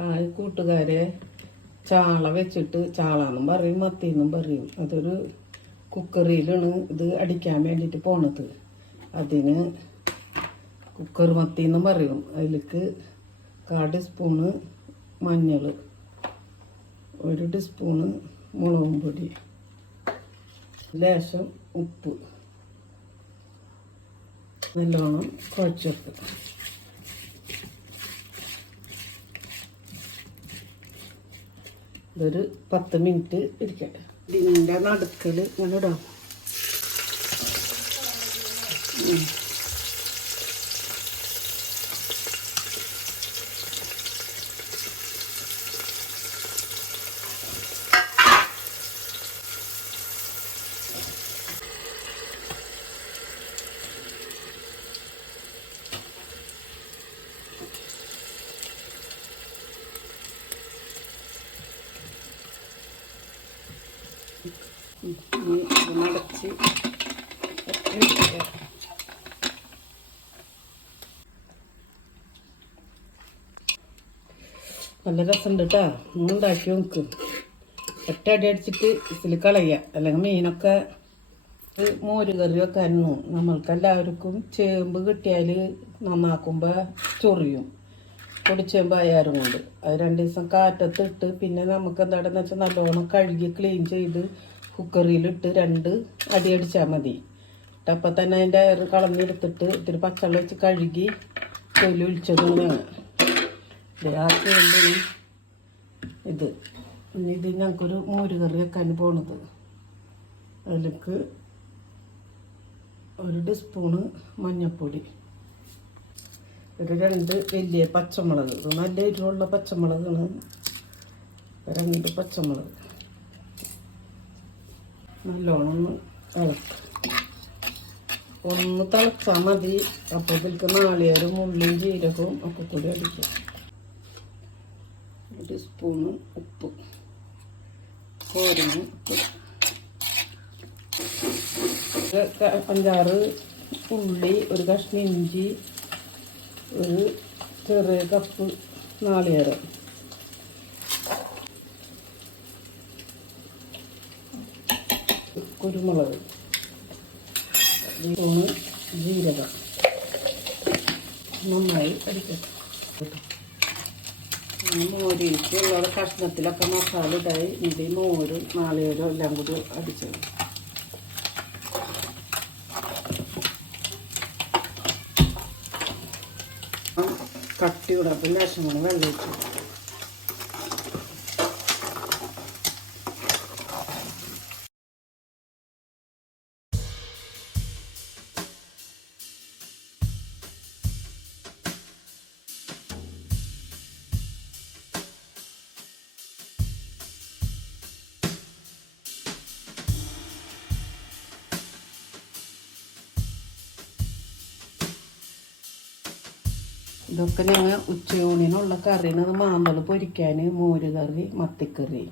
Hi കൂട്ടുകാരെ, ചാള വെച്ചിട്ട് ചാളാന്നും പറയും മത്തിന്നും പറയും. അതൊരു കുക്കറിയിലാണ് ഇത് അടിക്കാൻ വേണ്ടിയിട്ട് പോണത്. അതിന് കുക്കർ മത്തിന്നും പറയും. അതിലേക്ക് 1/4 ടീസ്പൂണ് മഞ്ഞൾ, 1 ടീസ്പൂണ് മുളകും പൊടി, ലേശം ഉപ്പ്, നല്ലോണം കുഴച്ചെടുക്കുക. ഇതൊരു 10 മിനിറ്റ് ഇരിക്കട്ടെ. ഇതിൻ്റെ നടുക്കൽ ഇങ്ങനെ ഇടാം. നടച്ച് നല്ല രസമുണ്ട് കേട്ടോ. നിങ്ങൾ ഉണ്ടാക്കി നോക്ക്. ഒറ്റ അടി അടിച്ചിട്ട് ഇതിൽ കളയുക. അല്ലെങ്കിൽ മീനൊക്കെ മോര് കറി വെക്കാനും നമ്മൾക്കെല്ലാവർക്കും ചേമ്പ് കിട്ടിയാൽ നന്നാക്കുമ്പോൾ ചൊറിയും. പൊടിച്ചേമ്പ് ആയാലും കൊണ്ട് അത് 2 ദിവസം കാറ്റത്തിട്ട് പിന്നെ നമുക്ക് എന്താണെന്ന് വെച്ചാൽ നല്ലോണം കഴുകി ക്ലീൻ ചെയ്ത് കുക്കറിയിലിട്ട് 2 അടി അടിച്ചാൽ മതി. അപ്പം തന്നെ അതിൻ്റെ അയർ കളഞ്ഞെടുത്തിട്ട് ഇത്തിരി പച്ചവെള്ളം വെച്ച് കഴുകി തൊലി ഒഴിച്ചതും വേണം. ആ ചേമ്പിന് ഇത് ഞങ്ങൾക്കൊരു മോര് കറി വെക്കാൻ പോണത്. അതിലേക്ക് 1 ടീസ്പൂണ് മഞ്ഞൾപ്പൊടി, ഒരു 2 വലിയ പച്ചമുളക്, ഇത് നല്ല എരിവുള്ള പച്ചമുളകാണ്. 2 പച്ചമുളക് നല്ലോണം ഒന്ന് ഇളക്കുക. ഒന്ന് തിളച്ചാൽ മതി. അപ്പോൾ ഇതിലേക്ക് നാളികേരം, ഉള്ളിയും ജീരകവും ഒക്കെ കൂടി അടിക്കുക. 1 ടീസ്പൂണ് ഉപ്പ്, കോരങ്ങ ഉപ്പ്, 5-6 ഉള്ളി, ഒരു കഷ്ണം ഇഞ്ചി, ഒരു ചെറിയ കപ്പ് നാളികേരം, കുരുമുളക്, സ്പൂണ് ജീരകം. നന്നായി അടിക്കാം. മോരിക്കുള്ള കഷ്ണത്തിലൊക്കെ മസാല ഇതായി. ഇത് മോരും നാളികേരം എല്ലാം കൂടി അടിച്ചത്. കട്ടിയുടെ അപ്പം ലേശം കൂടെ വെള്ളം ഒഴിച്ചു. ഇതൊക്കെ ഞങ്ങൾ ഉച്ചയൂണിനുള്ള കറിയാണ്. മാന്തൾ പൊരിക്കാൻ, മോര് കറി, മത്തിക്കറി.